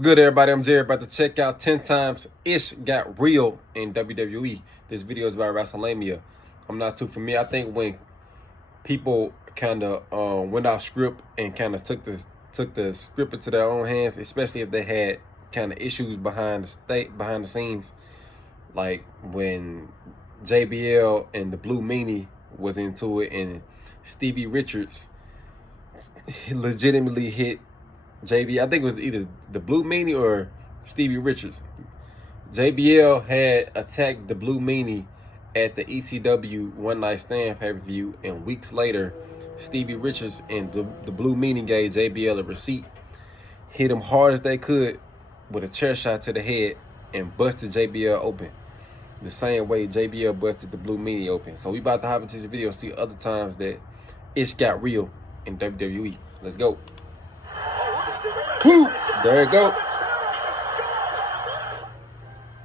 Good, everybody. I'm Jerry, about to check out 10 times Ish got real in WWE. This video is about WrestleMania. I'm not too familiar. I think when people kind of went off script and kind of took the script into their own hands, especially if they had kind of issues behind the scenes, like when JBL and the Blue Meanie was into it, and Stevie Richards legitimately hit JB. I think it was either the Blue Meanie or Stevie Richards. JBL had attacked the Blue Meanie at the ECW One Night Stand pay-per-view, and weeks later, Stevie Richards and the Blue Meanie gave JBL a receipt, hit him hard as they could with a chair shot to the head, and busted JBL open the same way JBL busted the Blue Meanie open. So we about to hop into the video, see other times that Ish got real in WWE. Let's go. Woo! There you go.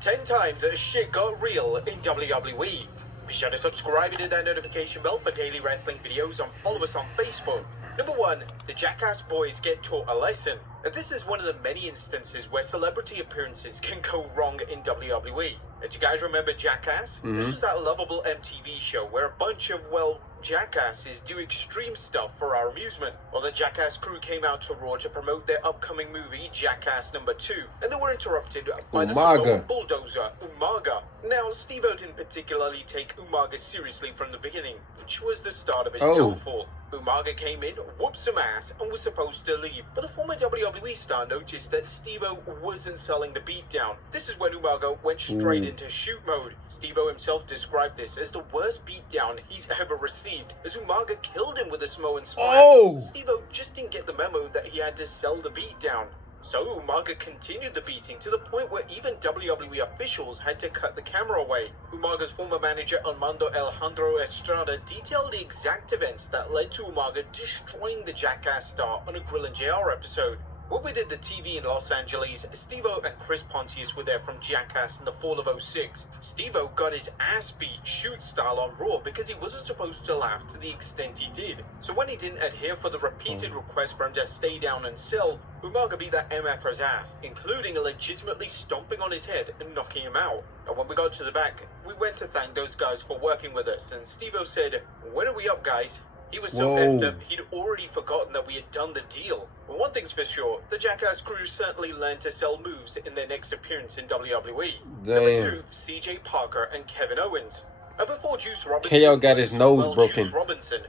10 times that shit got real in WWE. Be sure to subscribe and hit that notification bell for daily wrestling videos, and follow us on Facebook. Number 1, the Jackass Boys get taught a lesson. Now, this is one of the many instances where celebrity appearances can go wrong in WWE. Do you guys remember Jackass? This was that lovable MTV show where a bunch of, well, jackasses do extreme stuff for our amusement. Well, the Jackass crew came out to Raw to promote their upcoming movie, Jackass Number 2, and they were interrupted by the Samoan bulldozer, Umaga. Now, Steve-O didn't particularly take Umaga seriously from the beginning, which was the start of his downfall. Umaga came in, whooped some ass, and was supposed to leave, but the former WWE star noticed that Steve-O wasn't selling the beatdown. This is when Umaga went straight into shoot mode. Steve-O himself described this as the worst beatdown he's ever received, as Umaga killed him with a Samoan splash. Steve-O just didn't get the memo that he had to sell the beatdown. So Umaga continued the beating to the point where even WWE officials had to cut the camera away. Umaga's former manager Armando Alejandro Estrada detailed the exact events that led to Umaga destroying the Jackass star on a Grill and JR episode. When we did the TV in Los Angeles, Steve-O and Chris Pontius were there from Jackass in the fall of '06. Steve-O got his ass beat shoot style on Raw because he wasn't supposed to laugh to the extent he did. So when he didn't adhere for the repeated request for him to stay down and sell, Umaga beat that MFer's ass, including legitimately stomping on his head and knocking him out. And when we got to the back, we went to thank those guys for working with us, and Steve-O said, "When are we up, guys?" He was so effed up, he'd already forgotten that we had done the deal. But one thing's for sure, the Jackass crew certainly learned to sell moves in their next appearance in WWE. Number 2, CJ Parker and Kevin Owens. Before Juice Robinson, KO got his nose broken.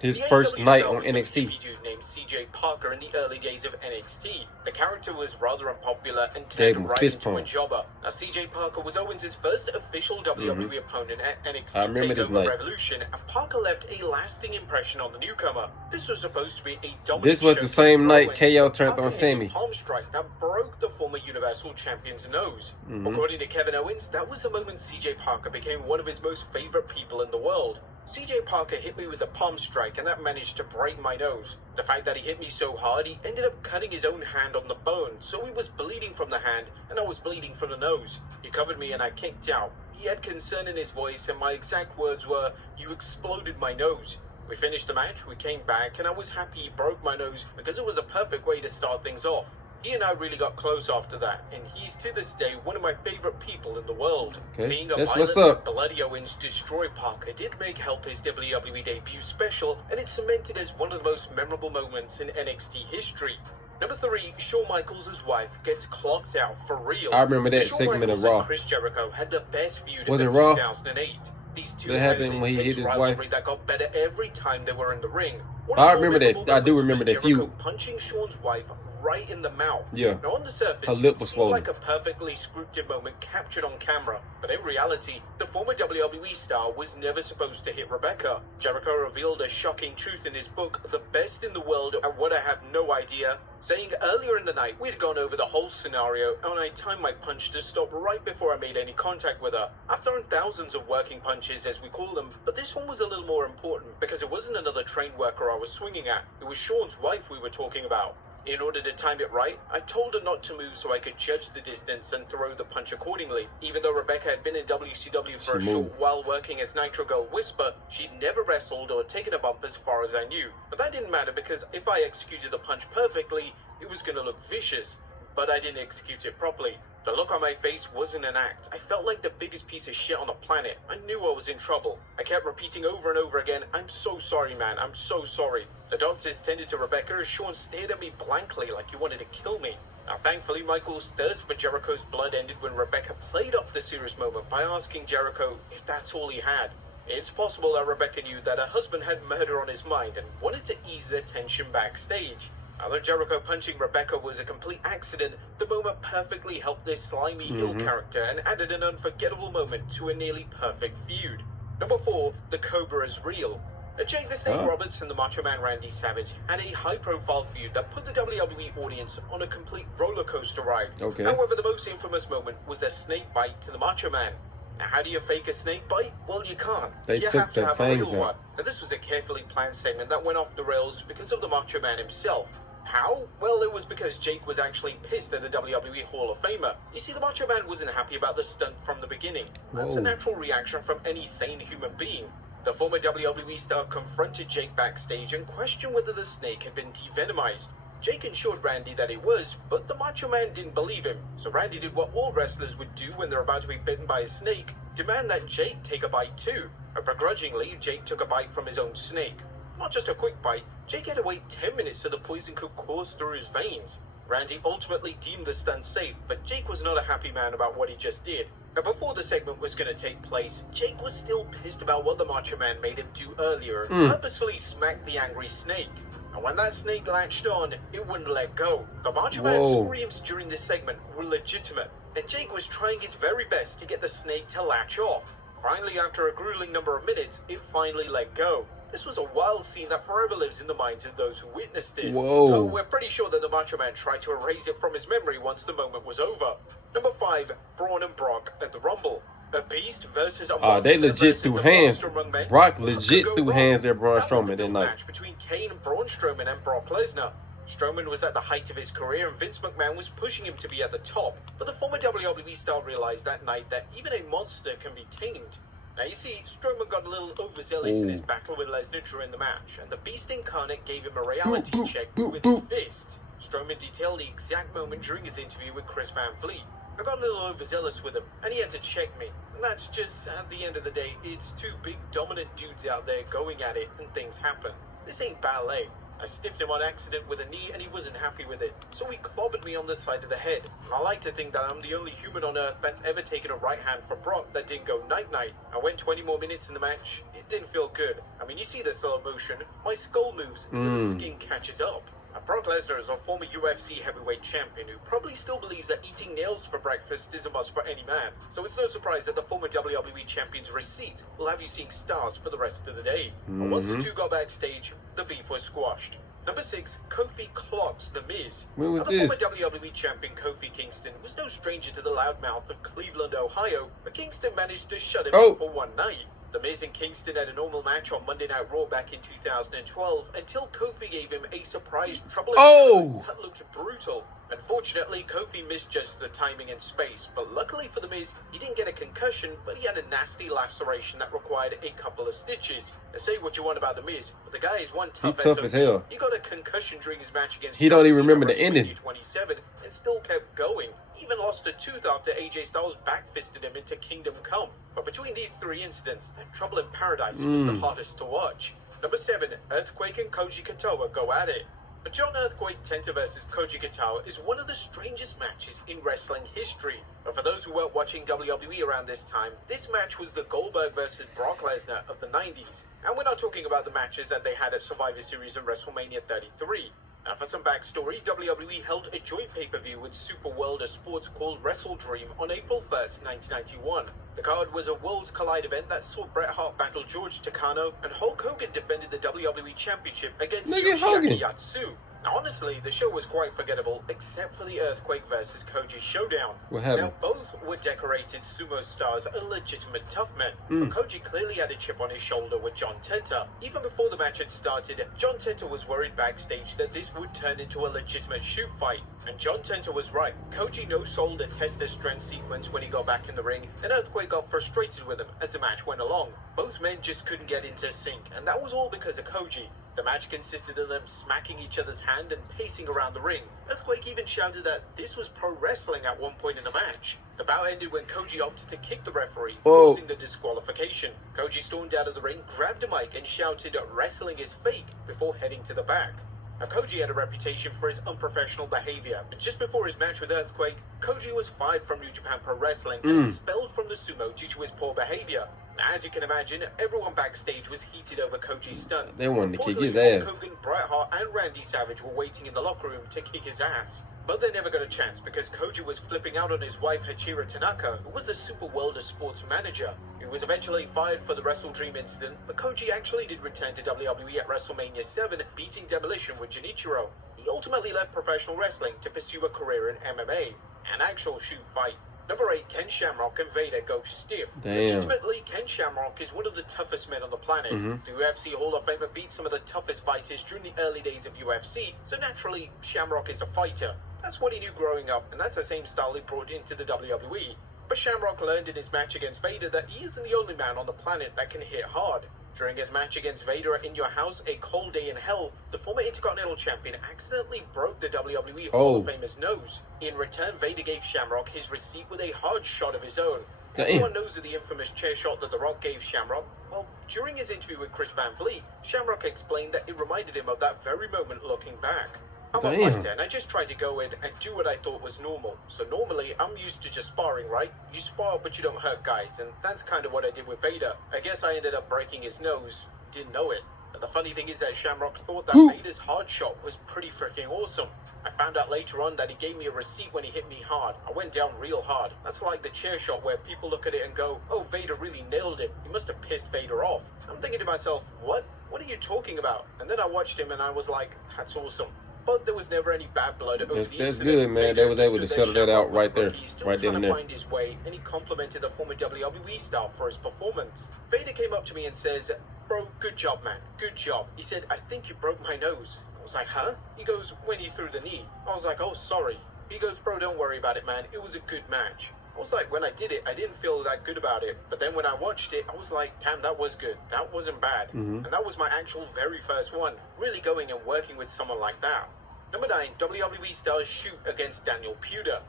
His first night on NXT. Dude named CJ Parker in the early days of NXT. The character was rather unpopular and turned right into a jobber. Now, CJ Parker was Owens' first official WWE opponent at NXT TakeOver Revolution, and Parker left a lasting impression on the newcomer. This was supposed to be a dominant. This was the same night KO turned on Sammy. Palm strike that broke the former Universal Champion's nose. According to Kevin Owens, that was the moment CJ Parker became one of his most favorite people in the world. CJ Parker hit me with a palm strike, and that managed to break my nose. The fact that he hit me so hard, he ended up cutting his own hand on the bone, so he was bleeding from the hand and I was bleeding from the nose. He covered me and I kicked out. He had concern in his voice, and my exact words were, "You exploded my nose." We finished the match, we came back, and I was happy he broke my nose because it was a perfect way to start things off. He and I really got close after that, and he's to this day one of my favorite people in the world. Seeing a violent, bloody Owens destroy Parker did make help his WWE debut special, and it's cemented as one of the most memorable moments in NXT history. Number 3, Shawn Michaels' wife gets clocked out for real. I remember that segment of Raw. Chris Jericho had the best feud in 2008. These two had an intense rivalry that got better every time they were in the ring. I remember that. I do remember that feud. Punching Shawn's wife right in the mouth. Yeah. Now on the surface, her lip was it seemed swollen. like a perfectly scripted moment captured on camera, but in reality, the former WWE star was never supposed to hit Rebecca. Jericho revealed a shocking truth in his book, The Best in the World and What I Have No Idea, saying earlier in the night we'd gone over the whole scenario and I timed my punch to stop right before I made any contact with her. I've thrown thousands of working punches, as we call them, but this one was a little more important because it wasn't another trained worker I was swinging at. It was Shawn's wife we were talking about. In order to time it right, I told her not to move so I could judge the distance and throw the punch accordingly. Even though Rebecca had been in WCW for a short while working as Nitro Girl Whisper, she'd never wrestled or taken a bump as far as I knew. But that didn't matter because if I executed the punch perfectly, it was going to look vicious. but I didn't execute it properly. The look on my face wasn't an act. I felt like the biggest piece of shit on the planet. I knew I was in trouble. I kept repeating over and over again, I'm so sorry, man. I'm so sorry. The doctors tended to Rebecca as Shawn stared at me blankly like he wanted to kill me. Now, thankfully, Michael's thirst for Jericho's blood ended when Rebecca played off the serious moment by asking Jericho if that's all he had. It's possible that Rebecca knew that her husband had murder on his mind and wanted to ease the tension backstage. Although Jericho punching Rebecca was a complete accident, the moment perfectly helped this slimy heel character and added an unforgettable moment to a nearly perfect feud. Number 4, the Cobra is real. Jake the Snake Roberts and the Macho Man Randy Savage had a high-profile feud that put the WWE audience on a complete roller coaster ride. Okay. However, the most infamous moment was the snake bite to the Macho Man. Now, how do you fake a snake bite? Well, you can't. They you took have to the have a real fangs out. one. Now, this was a carefully planned segment that went off the rails because of the Macho Man himself. How? Well, it was because Jake was actually pissed at the WWE Hall of Famer. You see, the Macho Man wasn't happy about the stunt from the beginning. That's a natural reaction from any sane human being. The former WWE star confronted Jake backstage and questioned whether the snake had been devenomized. Jake assured Randy that it was, but the Macho Man didn't believe him. So Randy did what all wrestlers would do when they're about to be bitten by a snake, demand that Jake take a bite too. And begrudgingly, Jake took a bite from his own snake. Not just a quick bite, Jake had to wait 10 minutes so the poison could course through his veins. Randy ultimately deemed the stunt safe, but Jake was not a happy man about what he just did. Now, before the segment was going to take place, Jake was still pissed about what the Macho Man made him do earlier and purposefully smacked the angry snake. And when that snake latched on, it wouldn't let go. The Macho Man's screams during this segment were legitimate, and Jake was trying his very best to get the snake to latch off. Finally, after a grueling number of minutes, it finally let go. This was a wild scene that forever lives in the minds of those who witnessed it. Though we're pretty sure that the Macho Man tried to erase it from his memory once the moment was over. Number 5, Braun and Brock at the Rumble. A beast versus a monster. They legit threw hands. Brock What legit could go threw wrong? hands at Braun That was Strowman the that big night. match between Kane, Braun Strowman, and Brock Lesnar. Strowman was at the height of his career and Vince McMahon was pushing him to be at the top. But the former WWE star realized that night that even a monster can be tamed. Now you see, Strowman got a little overzealous in his battle with Lesnar during the match, and the Beast Incarnate gave him a reality check with his fists. Strowman detailed the exact moment during his interview with Chris Van Vliet. I got a little overzealous with him, and he had to check me. And that's just, at the end of the day, it's two big dominant dudes out there going at it, and things happen. This ain't ballet. I sniffed him on accident with a knee and he wasn't happy with it, so he clobbered me on the side of the head. And I like to think that I'm the only human on earth that's ever taken a right hand for Brock that didn't go night-night. I went 20 more minutes in the match, it didn't feel good. I mean, you see the slow motion, my skull moves and the skin catches up. Now, Brock Lesnar is a former UFC heavyweight champion who probably still believes that eating nails for breakfast is a must for any man. So it's no surprise that the former WWE champion's receipt will have you seeing stars for the rest of the day. But once the two got backstage, the beef was squashed. Number 6, Kofi clocks The Miz. When was the this? former WWE champion Kofi Kingston was no stranger to the loudmouth of Cleveland, Ohio, but Kingston managed to shut him up for one night. The Miz and Kingston had a normal match on Monday Night Raw back in 2012 until Kofi gave him a surprise trouble that looked brutal. Unfortunately, Kofi misjudged the timing and space, but luckily for The Miz, he didn't get a concussion, but he had a nasty laceration that required a couple of stitches. Now, say what you want about The Miz, but the guy is one tough as hell. He got a concussion during his match against He don't even John Cena remember the at ending. WrestleMania 27 and still kept going. He even lost a tooth after AJ Styles backfisted him into Kingdom Come. But between these three incidents, that Trouble in Paradise was the hardest to watch. Number 7, Earthquake and Koji Katoa go at it. A John Earthquake Tenta vs Koji Katoa is one of the strangest matches in wrestling history. But for those who weren't watching WWE around this time, this match was the Goldberg vs Brock Lesnar of the 90s. And we're not talking about the matches that they had at Survivor Series and WrestleMania 33. Now for some backstory, WWE held a joint pay-per-view with Super World of Sports called Wrestle Dream on April 1st, 1991. The card was a Worlds Collide event that saw Bret Hart battle George Takano and Hulk Hogan defended the WWE Championship against Yoshiaki Yatsu. Now honestly, the show was quite forgettable except for the Earthquake vs Koji showdown. What happened? Now both were decorated sumo stars and legitimate tough men, but Koji clearly had a chip on his shoulder with John Tenta. Even before the match had started, John Tenta was worried backstage that this would turn into a legitimate shoot fight. And John Tenter was right. Koji no-sold a test their strength sequence when he got back in the ring, and Earthquake got frustrated with him as the match went along. Both men just couldn't get into sync, and that was all because of Koji. The match consisted of them smacking each other's hand and pacing around the ring. Earthquake even shouted that this was pro wrestling at one point in the match. The bout ended when Koji opted to kick the referee, causing the disqualification. Koji stormed out of the ring, grabbed a mic, and shouted, "Wrestling is fake," before heading to the back. Now, Koji had a reputation for his unprofessional behavior, and just before his match with Earthquake, Koji was fired from New Japan Pro Wrestling and expelled from the sumo due to his poor behavior. Now, as you can imagine, everyone backstage was heated over Koji's stunt. They wanted to kick his Hulk ass. Hogan, Bret Hart, and Randy Savage were waiting in the locker room to kick his ass. But they never got a chance because Koji was flipping out on his wife Hachira Tanaka, who was the Super World of Sports manager. He was eventually fired for the Wrestle Dream incident, but Koji actually did return to WWE at WrestleMania 7, beating Demolition with Genichiro. He ultimately left professional wrestling to pursue a career in MMA, an actual shoot fight. Number 8, Ken Shamrock and Vader go stiff. Damn. Legitimately, Ken Shamrock is one of the toughest men on the planet. The UFC Hall of Famer beat some of the toughest fighters during the early days of UFC, so naturally, Shamrock is a fighter. That's what he knew growing up, and that's the same style he brought into the WWE. But Shamrock learned in his match against Vader that he isn't the only man on the planet that can hit hard. During his match against Vader at In Your House, A Cold Day in Hell, the former Intercontinental Champion accidentally broke the WWE Hall of Famer's nose. In return, Vader gave Shamrock his receipt with a hard shot of his own. Everyone knows of the infamous chair shot that The Rock gave Shamrock. Well, during his interview with Chris Van Vliet, Shamrock explained that it reminded him of that very moment looking back. I'm a fighter, and I just tried to go in and do what I thought was normal. So normally, I'm used to just sparring, right? You spar, but you don't hurt guys, and that's kind of what I did with Vader. I guess I ended up breaking his nose. Didn't know it. And the funny thing is that Shamrock thought that Vader's hard shot was pretty freaking awesome. I found out later on that he gave me a receipt when he hit me hard. I went down real hard. That's like the chair shot where people look at it and go, "Oh, Vader really nailed it. He must have pissed Vader off." I'm thinking to myself, what? What are you talking about? And then I watched him and I was like, that's awesome. But there was never any bad blood over the incident. That's good, man. They was able to settle that out right there, right then and there. Find his way, and he complimented the former WWE star for his performance. Vader came up to me and says, "Bro, good job, man. Good job." He said, "I think you broke my nose." I was like, "Huh?" He goes, "When you threw the knee." I was like, "Oh, sorry." He goes, "Bro, don't worry about it, man. It was a good match." I was like, when I did it, I didn't feel that good about it. But then when I watched it, I was like, damn, that was good. That wasn't bad. And that was my actual very first one. Really going and working with someone like that. Number 9, WWE stars shoot against Daniel Puder.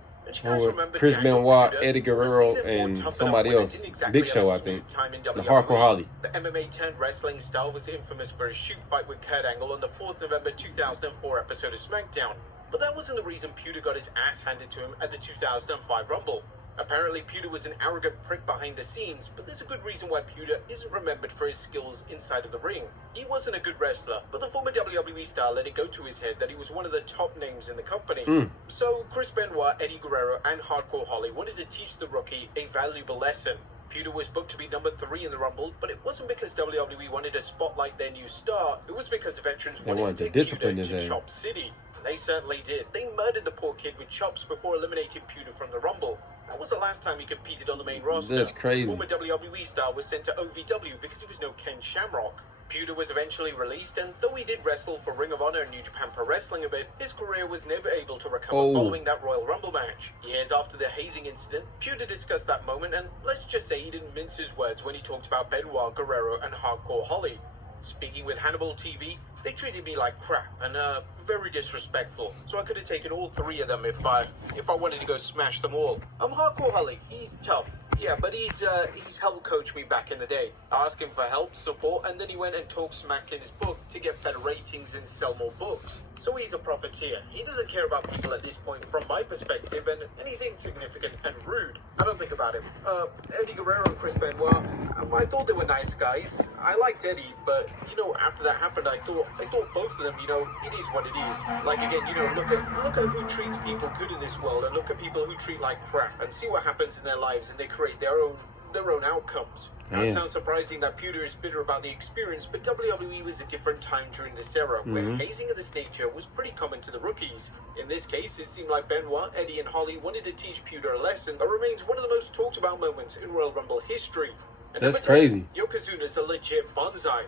Chris Benoit, Eddie Guerrero, and somebody else. Big Show, I think. The Hardcore Holly. The MMA turned wrestling star was infamous for his shoot fight with Kurt Angle on the 4th November 2004 episode of SmackDown. But that wasn't the reason Puder got his ass handed to him at the 2005 Rumble. Apparently, Puder was an arrogant prick behind the scenes, but there's a good reason why Puder isn't remembered for his skills inside of the ring. He wasn't a good wrestler, but the former WWE star let it go to his head that he was one of the top names in the company. So, Chris Benoit, Eddie Guerrero, and Hardcore Holly wanted to teach the rookie a valuable lesson. Puder was booked to be number 3 in the Rumble, but it wasn't because WWE wanted to spotlight their new star. It was because the veterans wanted to take Puder to Chop City. And they certainly did. They murdered the poor kid with chops before eliminating Puder from the Rumble. That was the last time he competed on the main roster. That's crazy. The former WWE star was sent to OVW because he was no Ken Shamrock. Puder was eventually released, and though he did wrestle for Ring of Honor and New Japan Pro Wrestling a bit, his career was never able to recover following that Royal Rumble match. Years after the hazing incident, Puder discussed that moment, and let's just say he didn't mince his words when he talked about Benoit, Guerrero, and Hardcore Holly. Speaking with Hannibal TV, they treated me like crap and very disrespectful. So I could have taken all 3 of them if I wanted to go smash them all. Hardcore Holly, he's tough. Yeah, but he's helped coach me back in the day. I asked him for help, support, and then he went and talked smack in his book to get better ratings and sell more books. So he's a profiteer. He doesn't care about people at this point from my perspective, and he's insignificant and rude. I don't think about him. Eddie Guerrero and Chris Benoit, I thought they were nice guys. I liked Eddie, but, after that happened, I thought both of them, it is what it is. Like, again, look at who treats people good in this world, and look at people who treat like crap, and see what happens in their lives, and they create their own outcomes. Now, it sounds surprising that Puder is bitter about the experience, but WWE was a different time during this era, where hazing of this nature was pretty common to the rookies. In this case, it seemed like Benoit, Eddie, and Holly wanted to teach Puder a lesson that remains one of the most talked about moments in Royal Rumble history. And that's crazy. Yokozuna's a legit bonsai.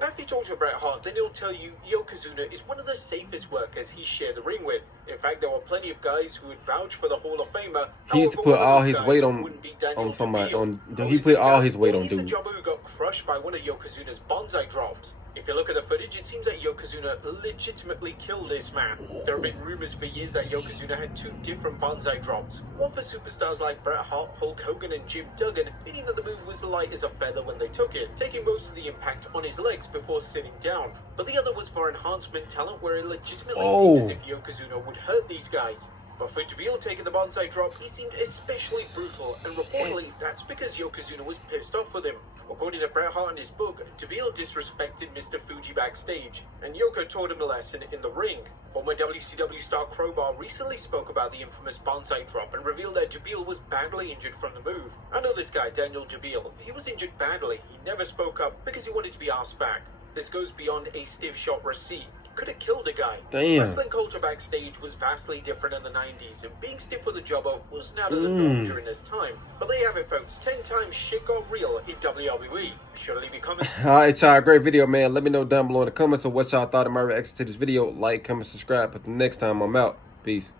Now, if you talk to Bret Hart, then he'll tell you Yokozuna is one of the safest workers he shared the ring with. In fact, there were plenty of guys who would vouch for the Hall of Famer. He used to put all his weight on somebody. He put all his weight on He's the dude. jobber who got crushed by one of Yokozuna's bonsai drops. If you look at the footage, it seems that Yokozuna legitimately killed this man. There have been rumors for years that Yokozuna had 2 different bonsai drops. One for superstars like Bret Hart, Hulk Hogan, and Jim Duggan, meaning that the move was light as a feather when they took it, taking most of the impact on his legs before sitting down. But the other was for enhancement talent, where it legitimately seemed as if Yokozuna would hurt these guys. But for Deville taking the bonsai drop, he seemed especially brutal, and reportedly that's because Yokozuna was pissed off with him. According to Bret Hart in his book, Deville disrespected Mr. Fuji backstage, and Yoko taught him a lesson in the ring. Former WCW star Crowbar recently spoke about the infamous bonsai drop and revealed that Deville was badly injured from the move. I know this guy, Daniel Deville. He was injured badly. He never spoke up because he wanted to be asked back. This goes beyond a stiff shot receipt. Could have killed a guy. Damn. Wrestling culture backstage was vastly different in the 90s, and being stiff with a jobber was not the norm during this time. But there you have it, folks. 10 times shit got real in WWE. Be sure to leave your comments. Alright, y'all, great video, man. Let me know down below in the comments of what y'all thought of my reaction to this video. Like, comment, subscribe. But the next time I'm out. Peace.